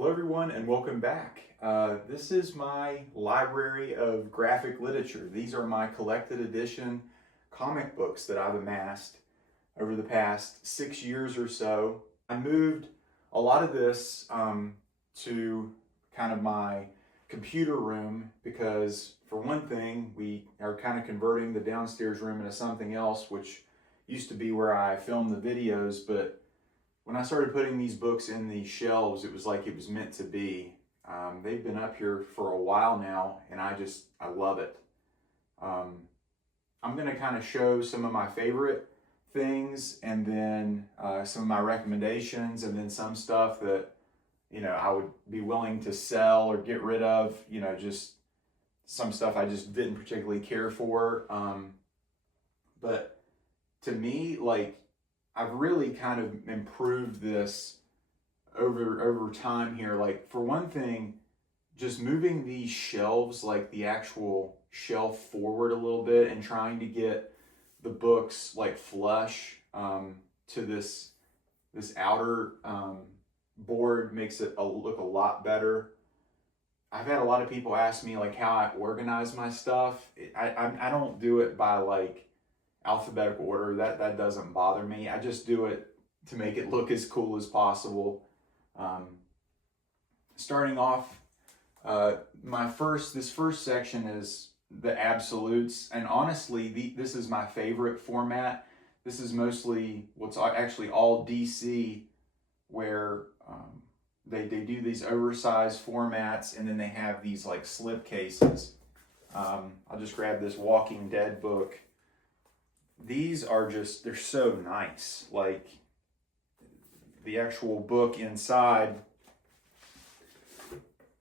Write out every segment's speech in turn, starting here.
Hello everyone and welcome back. This is my library of graphic literature. These are my collected edition comic books that I've amassed over the past 6 years or so. I moved a lot of this to kind of my computer room because, for one thing, we are kind of converting the downstairs room into something else, which used to be where I filmed the videos, but when I started putting these books in these shelves, it was like it was meant to be. They've been up here for a while now, and I love it. I'm going to kind of show some of my favorite things, and then some of my recommendations, and then some stuff that, I would be willing to sell or get rid of, just some stuff I just didn't particularly care for. But to me, I've really kind of improved this over time here. Like, for one thing, just moving these shelves, like the actual shelf, forward a little bit and trying to get the books like flush to this outer board makes it look a lot better. I've had a lot of people ask me like how I organize my stuff. I don't do it by like alphabetical order. That doesn't bother me. I just do it to make it look as cool as possible. Starting off, this first section is the absolutes, and honestly, this is my favorite format. This is mostly what's actually all DC, where they do these oversized formats, and then they have these like slip cases. I'll just grab this Walking Dead book. These are they're so nice. Like, the actual book inside,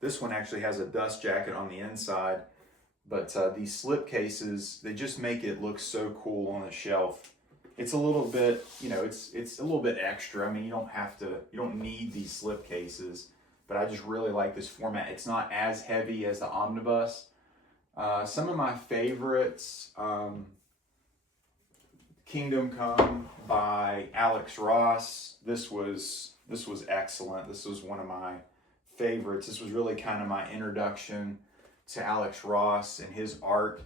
this one actually has a dust jacket on the inside, but these slip cases, they just make it look so cool on the shelf. It's a little bit, it's a little bit extra. I mean, you don't need these slip cases, but I just really like this format. It's not as heavy as the Omnibus. Some of my favorites, Kingdom Come by Alex Ross. This was excellent. This was one of my favorites. This was really kind of my introduction to Alex Ross and his art.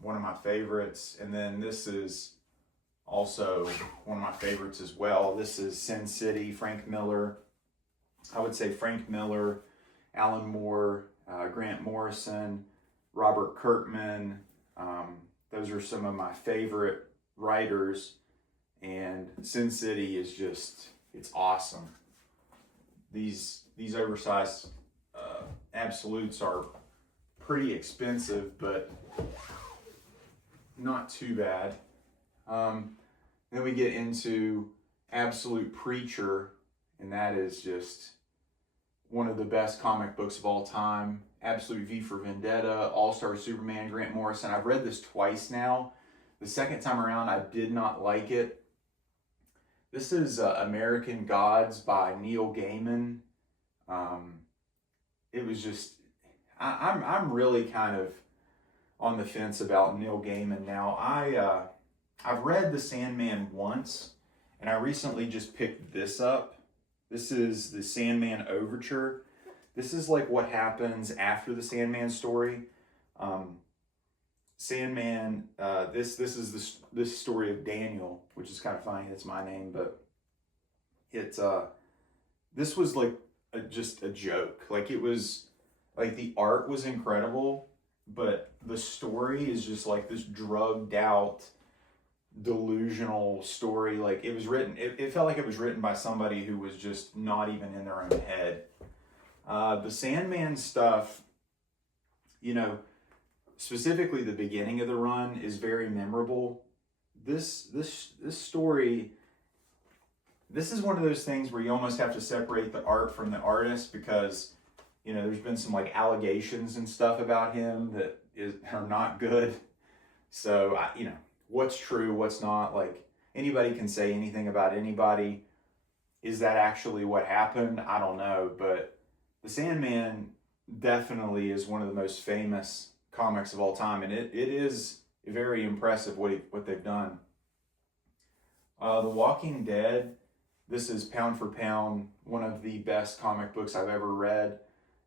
One of my favorites. And then this is also one of my favorites as well. This is Sin City, Frank Miller. I would say Frank Miller, Alan Moore, Grant Morrison, Robert Kirkman. Those are some of my favorite writers, and Sin City is it's awesome. These oversized absolutes are pretty expensive, but not too bad. Then we get into Absolute Preacher, and that is just one of the best comic books of all time. Absolute V for Vendetta, All-Star Superman, Grant Morrison. I've read this twice now. The second time around, I did not like it. This is American Gods by Neil Gaiman. It was just, I'm really kind of on the fence about Neil Gaiman now. I've read The Sandman once, and I recently just picked this up. This is the Sandman Overture. This is like what happens after the Sandman story. Sandman, this is this story of Daniel, which is kind of funny. That's my name, but this was like just a joke. Like, it was like the art was incredible, but the story is just like this drugged out, delusional story. Like, it was written, it felt like it was written by somebody who was just not even in their own head. The Sandman stuff, specifically the beginning of the run is very memorable. This story, this is one of those things where you almost have to separate the art from the artist, because there's been some like allegations and stuff about him that are not good. So what's true, what's not. Like, anybody can say anything about anybody. Is that actually what happened? I don't know, but The Sandman definitely is one of the most famous comics of all time, and it is very impressive what they've done. The Walking Dead This is pound for pound one of the best comic books I've ever read.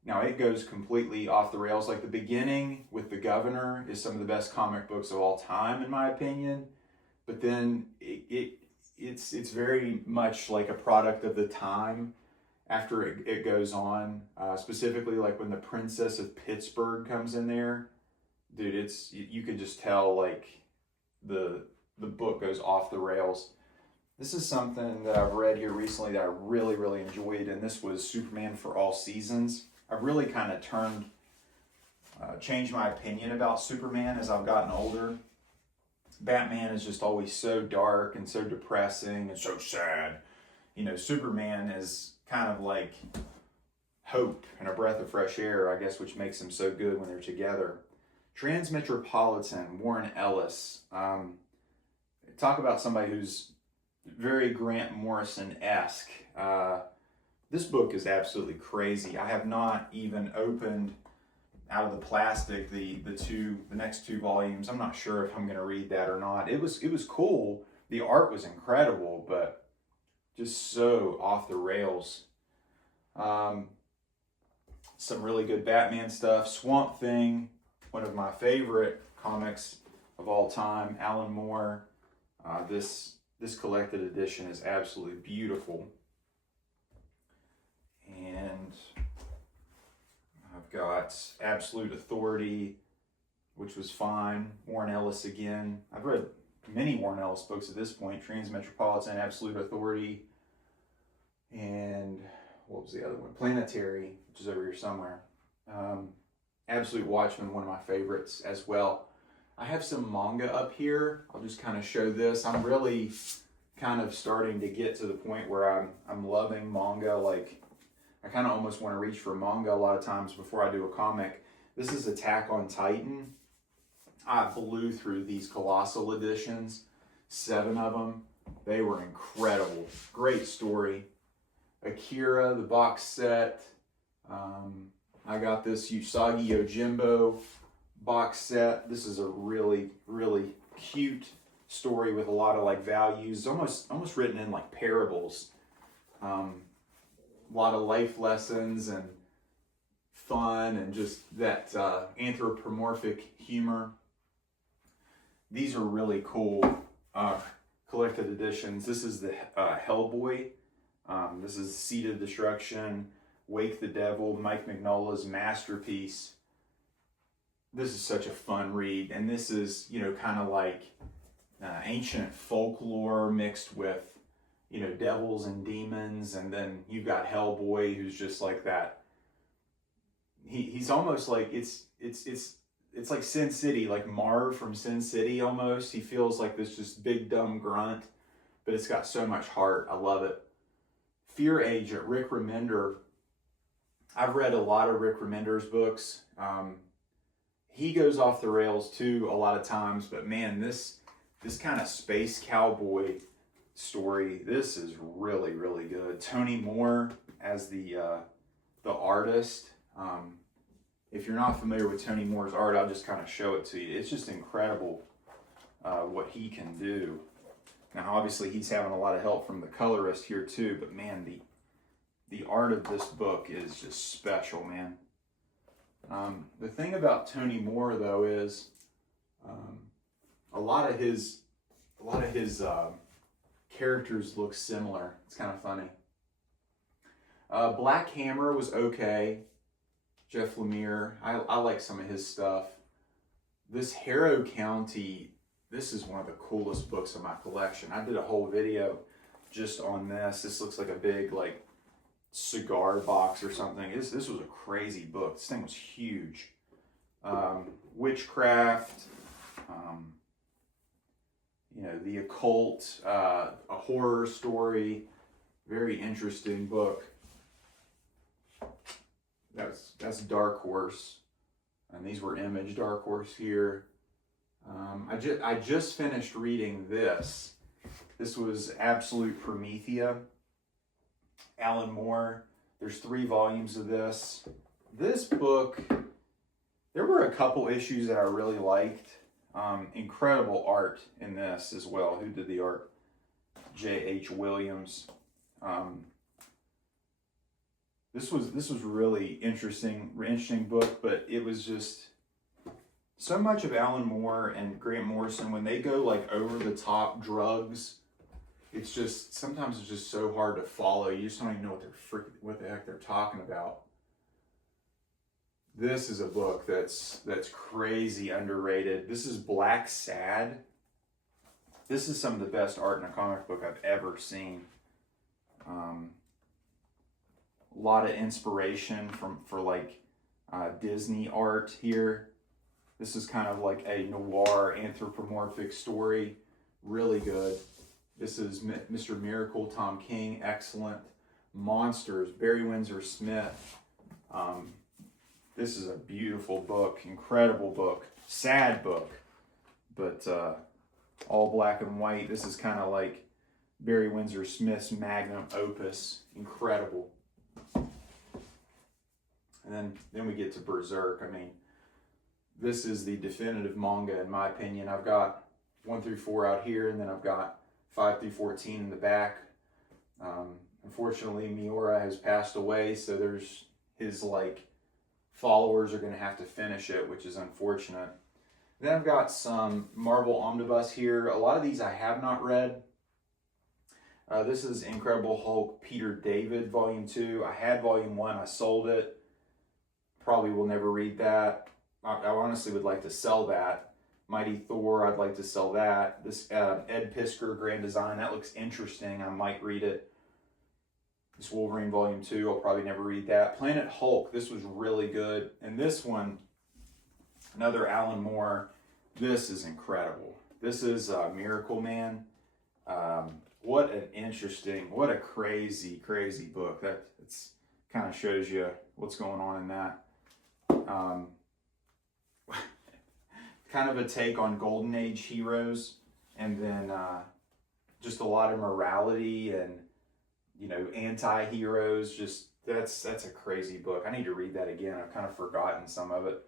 Now it goes completely off the rails. Like the beginning with the governor is some of the best comic books of all time, in my opinion. But then it's very much like a product of the time after it goes on. Specifically, like when the Princess of Pittsburgh comes in there, dude, you could just tell like the book goes off the rails. This is something that I've read here recently that I really, really enjoyed, and this was Superman for All Seasons. I've really kind of changed my opinion about Superman as I've gotten older. Batman is just always so dark and so depressing and so sad. You know, Superman is kind of like hope and a breath of fresh air, I guess, which makes them so good when they're together. Transmetropolitan, Warren Ellis. Talk about somebody who's very Grant Morrison-esque. This book is absolutely crazy. I have not even opened out of the plastic the next two volumes. I'm not sure if I'm going to read that or not. It was cool. The art was incredible, but just so off the rails. Some really good Batman stuff. Swamp Thing, one of my favorite comics of all time. Alan Moore. This collected edition is absolutely beautiful. And I've got Absolute Authority, which was fine. Warren Ellis again. I've read many Warren Ellis books at this point. Transmetropolitan, Absolute Authority, and what was the other one? Planetary, which is over here somewhere. Absolute Watchmen, one of my favorites as well. I have some manga up here. I'll just kind of show this. I'm really kind of starting to get to the point where I'm loving manga. Like, I kind of almost want to reach for manga a lot of times before I do a comic. This is Attack on Titan. I blew through these colossal editions, 7 of them. They were incredible. Great story. Akira, the box set. I got this Usagi Yojimbo box set. This is a really, really cute story with a lot of like values, almost written in like parables. A lot of life lessons and fun and just that anthropomorphic humor. These are really cool collected editions. This is the Hellboy. This is Seed of Destruction, Wake the Devil, Mike Mignola's masterpiece. This is such a fun read, and this is, you know, kind of like ancient folklore mixed with, you know, devils and demons, and then you've got Hellboy, who's just like that. He's almost like it's like Sin City, like Marv from Sin City almost. He feels like this just big dumb grunt, but it's got so much heart. I love it. Fear Agent, Rick Remender. I've read a lot of Rick Remender's books. He goes off the rails too a lot of times, but man, this kind of space cowboy story, this is really, really good. Tony Moore as the artist. If you're not familiar with Tony Moore's art, I'll just kind of show it to you. It's just incredible what he can do. Now, obviously, he's having a lot of help from the colorist here too, but man, the art of this book is just special, man. The thing about Tony Moore, though, is a lot of his characters look similar. It's kind of funny. Black Hammer was okay. Jeff Lemire, I like some of his stuff. This Harrow County, this is one of the coolest books in my collection. I did a whole video just on this. This looks like a big like cigar box or something. This was a crazy book. This thing was huge. Witchcraft, you know, the occult, a horror story, very interesting book. That's Dark Horse, and these were Image Dark Horse here. I just finished reading this. This was Absolute Promethea. Alan Moore. There's 3 volumes of this. This book, there were a couple issues that I really liked. Incredible art in this as well. Who did the art? J.H. Williams. This was really interesting book, but it was just so much of Alan Moore and Grant Morrison, when they go like over the top drugs, it's just, sometimes it's just so hard to follow. You just don't even know what the heck they're talking about. This is a book that's crazy underrated. This is Black Sad. This is some of the best art in a comic book I've ever seen. A lot of inspiration for like Disney art here. This is kind of like a noir anthropomorphic story. Really good. This is Mr. Miracle, Tom King, excellent. Monsters, Barry Windsor Smith. This is a beautiful book, incredible book, sad book, but all black and white. This is kind of like Barry Windsor Smith's magnum opus, incredible. And then we get to Berserk. I mean, this is the definitive manga in my opinion. I've got 1 through 4 out here, and then I've got 5 through 14 in the back. Unfortunately, Miura has passed away, so there's his like followers are going to have to finish it, which is unfortunate. Then I've got some Marvel Omnibus here. A lot of these I have not read. This is Incredible Hulk Peter David Volume 2. I had Volume 1. I sold it. Probably will never read that. I honestly would like to sell that. Mighty Thor, I'd like to sell that. This Ed Piskor Grand Design, that looks interesting. I might read it. This Wolverine Volume 2, I'll probably never read that. Planet Hulk, this was really good. And this one, another Alan Moore, this is incredible. This is Miracle Man. What an interesting, what a crazy, crazy book. It's kind of shows you what's going on in that. Kind of a take on Golden Age heroes, and then just a lot of morality and, you know, anti-heroes. Just that's a crazy book. I need to read that again. I've kind of forgotten some of it.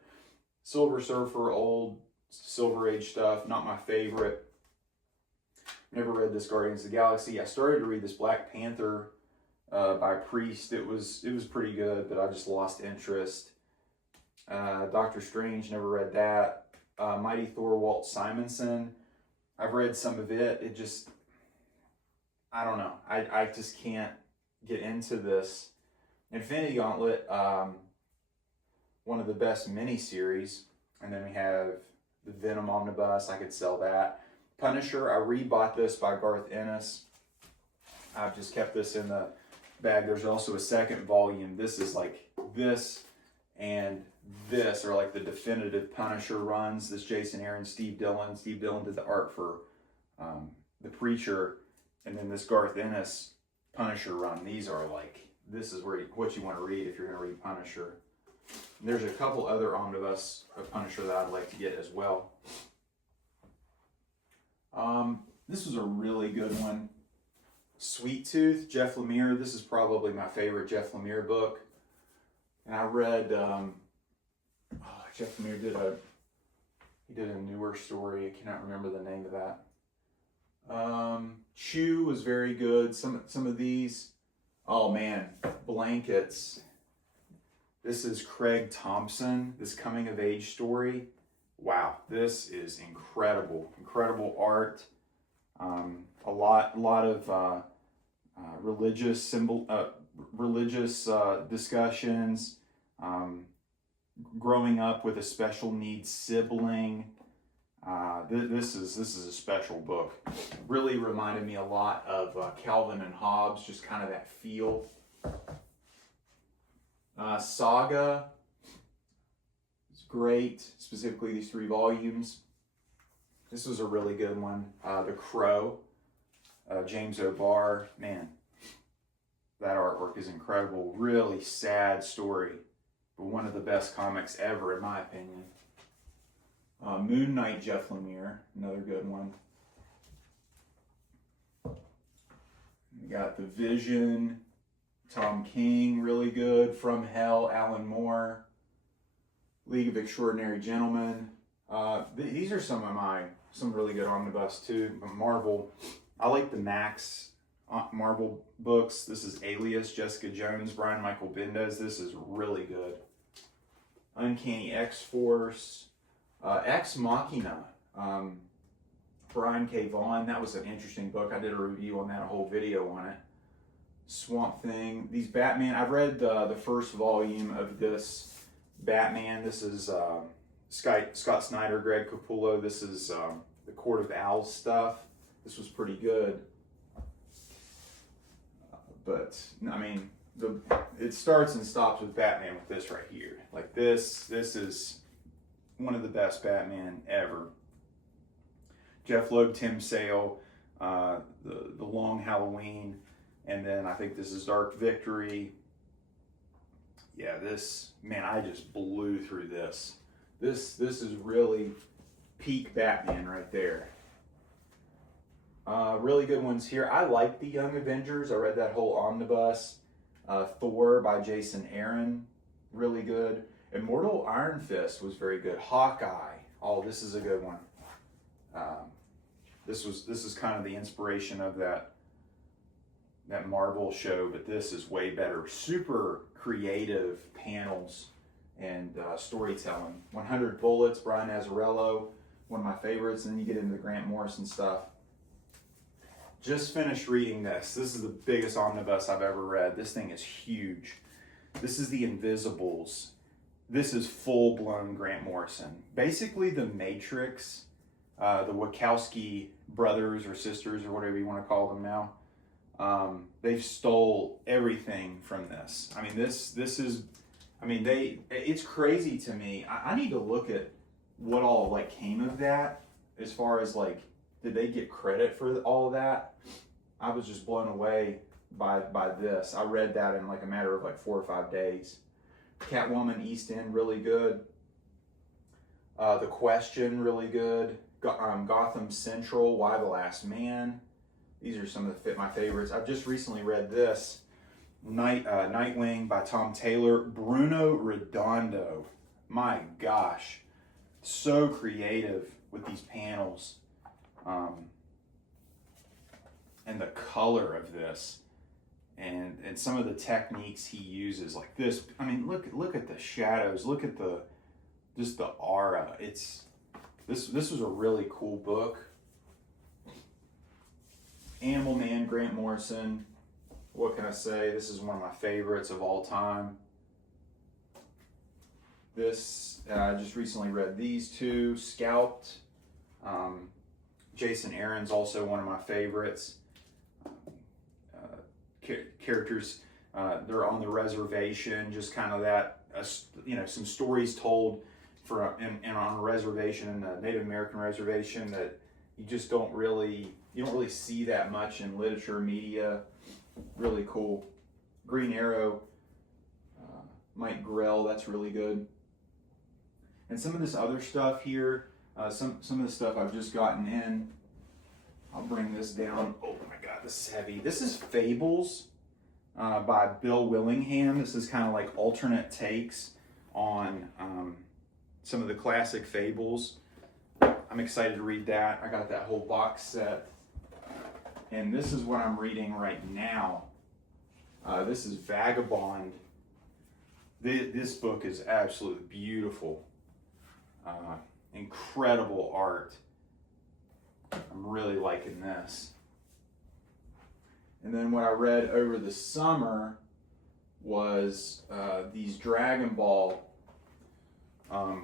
Silver Surfer, old Silver Age stuff, not my favorite. Never read this Guardians of the Galaxy. I started to read this Black Panther by Priest. It was pretty good, but I just lost interest. Doctor Strange, never read that. Mighty Thor, Walt Simonson. I've read some of it. It just, I don't know. I just can't get into this. Infinity Gauntlet, one of the best miniseries. And then we have the Venom Omnibus. I could sell that. Punisher, I rebought this by Garth Ennis. I've just kept this in the bag. There's also a second volume. This is like this and this are like the definitive Punisher runs. This Jason Aaron, Steve Dillon. Steve Dillon did the art for The Preacher, and then this Garth Ennis Punisher run. These are like, this is what you want to read if you're going to read Punisher. And there's a couple other omnibus of Punisher that I'd like to get as well. This was a really good one. Sweet Tooth, Jeff Lemire. This is probably my favorite Jeff Lemire book. And I read, Jeff Lemire did a newer story. I cannot remember the name of that. Chew was very good. Some of these, oh man, Blankets. This is Craig Thompson, this coming of age story. Wow, this is incredible. Incredible art. A lot of religious discussions. Growing up with a special needs sibling. This is a special book. Really reminded me a lot of Calvin and Hobbes, just kind of that feel. Saga is great, specifically these 3 volumes. This was a really good one. The Crow, James O'Barr, man, that artwork is incredible. Really sad story, but one of the best comics ever, in my opinion. Moon Knight, Jeff Lemire, another good one. We got The Vision, Tom King, really good. From Hell, Alan Moore. League of Extraordinary Gentlemen. These are some really good omnibus too. Marvel, I like the Max Marvel books. This is Alias, Jessica Jones, Brian Michael Bendis. This is really good. Uncanny X-Force, Ex Machina, Brian K. Vaughan. That was an interesting book. I did a review on that, a whole video on it. Swamp Thing. These Batman. I've read the first volume of this Batman. This is Scott Snyder, Greg Capullo. This is the Court of Owls stuff. This was pretty good. But I mean, it starts and stops with Batman with this right here. Like this is one of the best Batman ever. Jeff Loeb, Tim Sale, the Long Halloween, and then I think this is Dark Victory. Yeah, this, man, I just blew through this. This is really peak Batman right there. Really good ones here. I like the Young Avengers. I read that whole omnibus. Thor by Jason Aaron, really good. Immortal Iron Fist was very good. Hawkeye. Oh, this is a good one. This is kind of the inspiration of that Marvel show, but this is way better. Super creative panels and storytelling. 100 Bullets, Brian Azzarello, one of my favorites. And then you get into the Grant Morrison stuff. Just finished reading this. This is the biggest omnibus I've ever read. This thing is huge. This is The Invisibles. This is full-blown Grant Morrison. Basically the Matrix, the Wachowski brothers or sisters or whatever you want to call them now. They've stole everything from this. I mean, this is, I mean, it's crazy to me. I need to look at what all like came of that as far as like, did they get credit for all of that? I was just blown away by this. I read that in like a matter of like 4 or 5 days. Catwoman East End, really good. The Question, really good. Gotham Central, Why the Last Man. These are some of my favorites. I've just recently read this. Nightwing by Tom Taylor. Bruno Redondo. My gosh. So creative with these panels. And the color of this and some of the techniques he uses, like this. I mean, look at the shadows, look at just the aura. This was a really cool book. Animal Man, Grant Morrison. What can I say? This is one of my favorites of all time. This, I just recently read these two. Scalped. Jason Aaron's also one of my favorites. Characters, they're on the reservation, just kind of that, some stories told and on a reservation, in a Native American reservation, that you just don't really see that much in literature, media. Really cool. Green Arrow, Mike Grell, that's really good. And some of this other stuff here, some of the stuff I've just gotten in. I'll bring this down. Oh my God, this is heavy. This is Fables by Bill Willingham. This is kind of like alternate takes on some of the classic Fables. I'm excited to read that. I got that whole box set. And this is what I'm reading right now. This is Vagabond. This book is absolutely beautiful. Incredible art. I'm really liking this. And then what I read over the summer was these Dragon Ball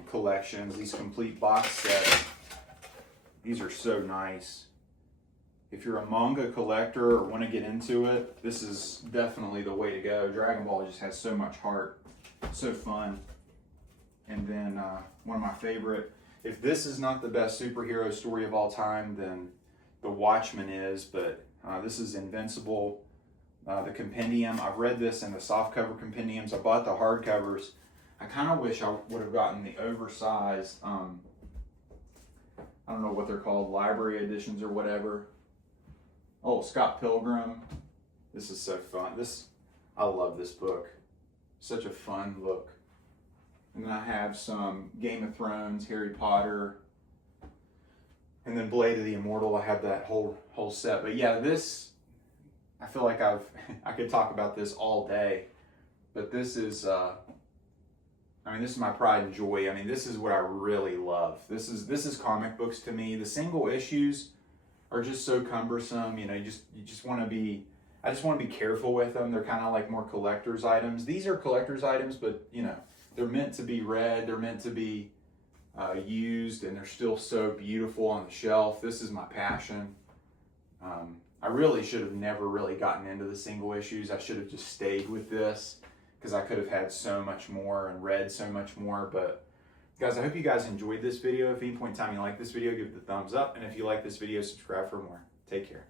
collections, these complete box sets. These are so nice. If you're a manga collector or want to get into it, this is definitely the way to go. Dragon Ball just has so much heart, so fun. And then one of my favorite, if this is not the best superhero story of all time, then The Watchmen is, but this is Invincible, the compendium. I've read this in the softcover compendiums. I bought the hardcovers. I kind of wish I would have gotten the oversized, I don't know what they're called, library editions or whatever. Oh, Scott Pilgrim. This is so fun. I love this book. Such a fun look. And then I have some Game of Thrones, Harry Potter, and then Blade of the Immortal. I have that whole set. But yeah, this I feel like I could talk about this all day, but this is, I mean, this is my pride and joy. I mean, this is what I really love. This is comic books to me. The single issues are just so cumbersome. You know, you just want to be, I just want to be careful with them. They're kind of like more collector's items. These are collector's items, but you know, they're meant to be read. They're meant to be used, and they're still so beautiful on the shelf. This is my passion. I really should have never really gotten into the single issues. I should have just stayed with this because I could have had so much more and read so much more. But guys, I hope you guys enjoyed this video. If at any point in time you like this video, give it the thumbs up. And if you like this video, subscribe for more. Take care.